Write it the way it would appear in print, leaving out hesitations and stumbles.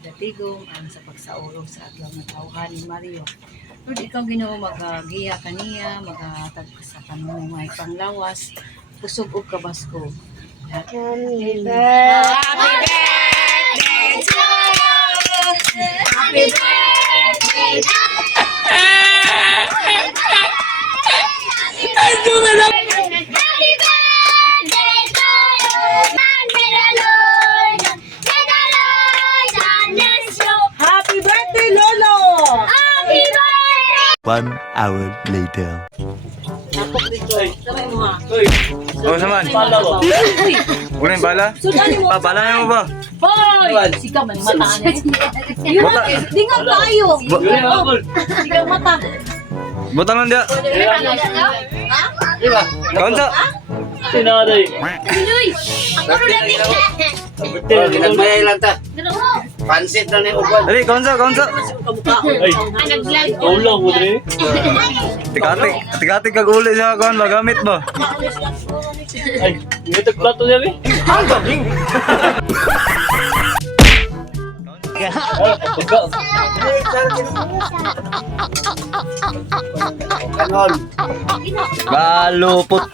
kadatigom ang sa pagsaulog sa adlaw nga tawhan ni Mario. Lord, ikaw Ginoo magagiya kaniya, magahatag ka sa kanunay may panglawas, kusog ug kabasko. Happy birthday to you. Happy birthday. Happy birthday to you. May the Lord bless you. Happy birthday, Lolo! Happy birthday. 1 hour later. Tapos dito. Sabay mo ha. Oh, naman. Pala ba? Uy! Wala yung bala? Sudani mo. Bala mo ba? Hoy! Sika man mataan niya. Bata. Di nga tayo. Sika mata. Butang lang dia. Ha? Kaunsa? Sinaday. Uy! Ako rin Ginagmayay lang ta. Gano'n. Pansit na ni Uban. Dali, kaunsa? Ay, Nag-vlog. ulo mo dre. Tigatik kag uli sa kuan ba gamit ba? Ay, ngitak plato niya eh. Kanon. Balupot.